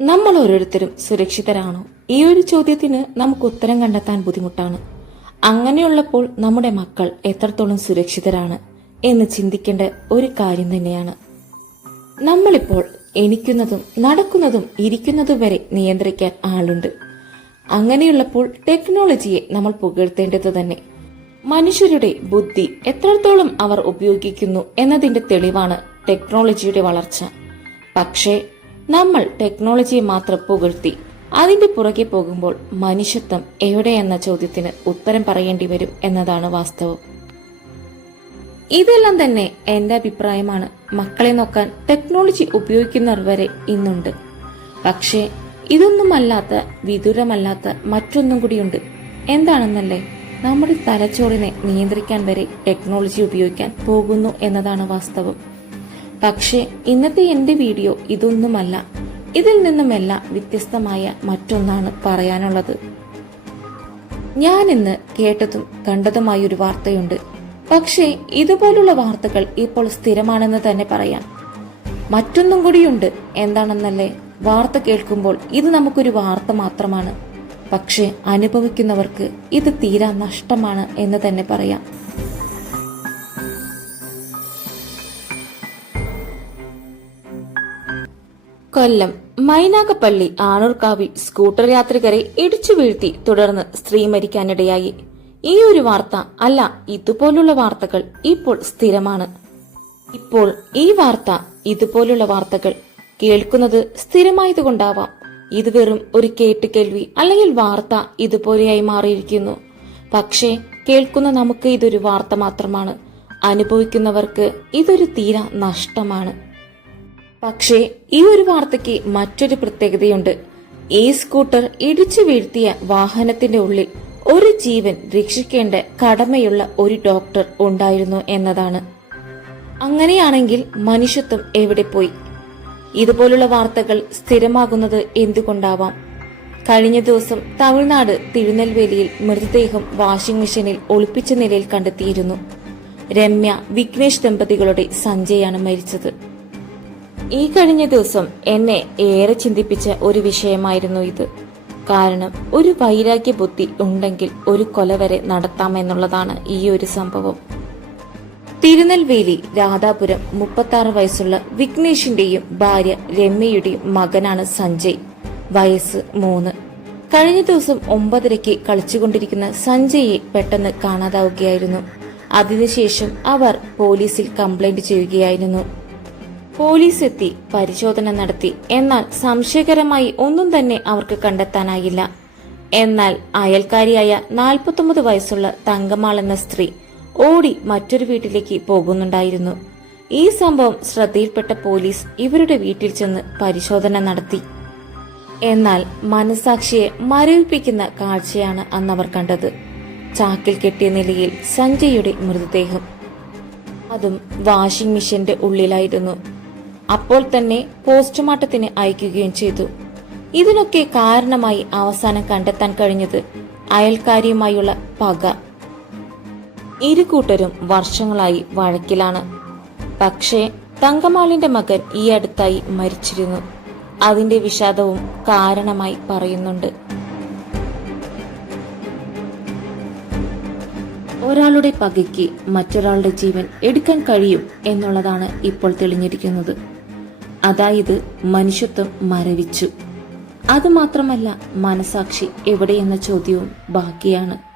നമ്മൾ ഓരോരുത്തരും സുരക്ഷിതരാണോ? ഈ ഒരു ചോദ്യത്തിന് നമുക്ക് ഉത്തരം കണ്ടെത്താൻ ബുദ്ധിമുട്ടാണ്. അങ്ങനെയുള്ളപ്പോൾ നമ്മുടെ മക്കൾ എത്രത്തോളം സുരക്ഷിതരാണ് എന്ന് ചിന്തിക്കേണ്ട ഒരു കാര്യം തന്നെയാണ്. നമ്മളിപ്പോൾ എണിക്കുന്നതും നടക്കുന്നതും ഇരിക്കുന്നതും വരെ നിയന്ത്രിക്കാൻ ആളുണ്ട്. അങ്ങനെയുള്ളപ്പോൾ ടെക്നോളജിയെ നമ്മൾ പുകഴ്ത്തേണ്ടത് തന്നെ. മനുഷ്യരുടെ ബുദ്ധി എത്രത്തോളം അവർ ഉപയോഗിക്കുന്നു എന്നതിന്റെ തെളിവാണ് ടെക്നോളജിയുടെ വളർച്ച. പക്ഷേ നമ്മൾ ടെക്നോളജിയെ മാത്രം പുകഴ്ത്തി. അതിന്റെ പുറകെ പോകുമ്പോൾ മനുഷ്യത്വം എവിടെയെന്ന ചോദ്യത്തിന് ഉത്തരം പറയേണ്ടി വരും എന്നതാണ് വാസ്തവം. ഇതെല്ലാം തന്നെ എന്റെ അഭിപ്രായമാണ്. മക്കളെ നോക്കാൻ ടെക്നോളജി ഉപയോഗിക്കുന്നവർ വരെ ഇന്നുണ്ട്. പക്ഷേ ഇതൊന്നുമല്ലാത്ത വിദൂരമല്ലാത്ത മറ്റൊന്നും കൂടിയുണ്ട്. എന്താണെന്നല്ലേ? നമ്മുടെ തലച്ചോറിനെ നിയന്ത്രിക്കാൻ വരെ ടെക്നോളജി ഉപയോഗിക്കാൻ പോകുന്നു എന്നതാണ് വാസ്തവം. പക്ഷേ ഇന്നത്തെ എന്റെ വീഡിയോ ഇതൊന്നുമല്ല. ഇതിൽ നിന്നുമെല്ലാം വ്യത്യസ്തമായ മറ്റൊന്നാണ് പറയാനുള്ളത്. ഞാൻ ഇന്ന് കേട്ടതും കണ്ടതുമായ ഒരു വാർത്തയുണ്ട്. പക്ഷേ ഇതുപോലുള്ള വാർത്തകൾ ഇപ്പോൾ സ്ഥിരമാണെന്ന് തന്നെ പറയാം. മറ്റൊന്നും കൂടിയുണ്ട്. എന്താണെന്നല്ലേ? വാർത്ത കേൾക്കുമ്പോൾ ഇത് നമുക്കൊരു വാർത്ത മാത്രമാണ്. പക്ഷേ അനുഭവിക്കുന്നവർക്ക് ഇത് തീരാ നഷ്ടമാണ് എന്ന് തന്നെ പറയാം. കൊല്ലം മൈനാകപ്പള്ളി ആണൂർക്കാവിൽ സ്കൂട്ടർ യാത്രികരെ ഇടിച്ചു വീഴ്ത്തി തുടർന്ന് സ്ത്രീ മരിക്കാനിടയായി. ഈ ഒരു വാർത്ത അല്ല ഇതുപോലുള്ള വാർത്തകൾ ഇപ്പോൾ സ്ഥിരമാണ്. ഇപ്പോൾ ഈ വാർത്ത ഇതുപോലുള്ള വാർത്തകൾ കേൾക്കുന്നത് സ്ഥിരമായതുകൊണ്ടാവാം. ഇത് വെറും ഒരു കേട്ടുകേൾവി അല്ലെങ്കിൽ വാർത്ത ഇതുപോലെയായി മാറിയിരിക്കുന്നു. പക്ഷേ കേൾക്കുന്ന നമുക്ക് ഇതൊരു വാർത്ത മാത്രമാണ്. അനുഭവിക്കുന്നവർക്ക് ഇതൊരു തീരാ നഷ്ടമാണ്. പക്ഷേ ഈ ഒരു വാർത്തയ്ക്ക് മറ്റൊരു പ്രത്യേകതയുണ്ട്. ഈ സ്കൂട്ടർ ഇടിച്ചു വീഴ്ത്തിയ വാഹനത്തിന്റെ ഉള്ളിൽ ഒരു ജീവൻ രക്ഷിക്കേണ്ട കടമയുള്ള ഒരു ഡോക്ടർ ഉണ്ടായിരുന്നു എന്നതാണ്. അങ്ങനെയാണെങ്കിൽ മനുഷ്യത്വം എവിടെ പോയി? ഇതുപോലുള്ള വാർത്തകൾ സ്ഥിരമാകുന്നത് എന്തുകൊണ്ടാവാം? കഴിഞ്ഞ ദിവസം തമിഴ്നാട് തിരുനെൽവേലിയിൽ മൃതദേഹം വാഷിംഗ് മെഷീനിൽ ഒളിപ്പിച്ച നിലയിൽ കണ്ടെത്തിയിരുന്നു. രമ്യ വിഘ്നേഷ് ദമ്പതികളുടെ സഞ്ജയാണ് മരിച്ചത്. ഈ കഴിഞ്ഞ ദിവസം എന്നെ ഏറെ ചിന്തിപ്പിച്ച ഒരു വിഷയമായിരുന്നു ഇത്. കാരണം ഒരു വൈരാഗ്യ ബുദ്ധി ഉണ്ടെങ്കിൽ ഒരു കൊല വരെ നടത്താമെന്നുള്ളതാണ് ഈ ഒരു സംഭവം. തിരുനെൽവേലി രാധാപുരം മുപ്പത്തി ആറ് വയസ്സുള്ള വിഘ്നേഷിന്റെയും ഭാര്യ രമ്യയുടെയും മകനാണ് സഞ്ജയ്. വയസ്സ് മൂന്ന്. കഴിഞ്ഞ ദിവസം ഒമ്പതരയ്ക്ക് കളിച്ചുകൊണ്ടിരിക്കുന്ന സഞ്ജയെ പെട്ടെന്ന് കാണാതാവുകയായിരുന്നു. അതിനുശേഷം അവർ പോലീസിൽ കംപ്ലൈന്റ് ചെയ്യുകയായിരുന്നു. പോലീസ് എത്തി പരിശോധന നടത്തി. എന്നാൽ സംശയകരമായി ഒന്നും തന്നെ അവർക്ക് കണ്ടെത്താനായില്ല. എന്നാൽ അയൽക്കാരിയായ നാൽപ്പത്തൊമ്പത് വയസ്സുള്ള തങ്കമാൾ എന്ന സ്ത്രീ ഓടി മറ്റൊരു വീട്ടിലേക്ക് പോകുന്നുണ്ടായിരുന്നു. ഈ സംഭവം ശ്രദ്ധയിൽപ്പെട്ട പോലീസ് ഇവരുടെ വീട്ടിൽ ചെന്ന് പരിശോധന നടത്തി. എന്നാൽ മനസാക്ഷിയെ മരവിപ്പിക്കുന്ന കാഴ്ചയാണ് അന്നവർ കണ്ടത്. ചാക്കിൽ കെട്ടിയ നിലയിൽ സഞ്ജയുടെ മൃതദേഹം. അതും വാഷിംഗ് മെഷീന്റെ ഉള്ളിലായിരുന്നു. അപ്പോൾ തന്നെ പോസ്റ്റ്മോർട്ടത്തിന് അയക്കുകയും ചെയ്തു. ഇതിനൊക്കെ കാരണമായി അവസാനം കണ്ടെത്താൻ കഴിഞ്ഞത് അയൽക്കാരിയുമായുള്ള പക. ഇരു കൂട്ടരും വർഷങ്ങളായി വഴക്കിലാണ്. പക്ഷേ തങ്കമാളിന്റെ മകൻ ഈ അടുത്തായി മരിച്ചിരുന്നു. അതിന്റെ വിഷാദവും കാരണമായി പറയുന്നുണ്ട്. ഒരാളുടെ പകയ്ക്ക് മറ്റൊരാളുടെ ജീവൻ എടുക്കാൻ കഴിയും എന്നുള്ളതാണ് ഇപ്പോൾ തെളിഞ്ഞിരിക്കുന്നത്. അതായത് മനുഷ്യത്വം മരവിച്ചു. അതുമാത്രമല്ല മനസാക്ഷി എവിടെയെന്ന ചോദ്യവും ബാക്കിയാണ്.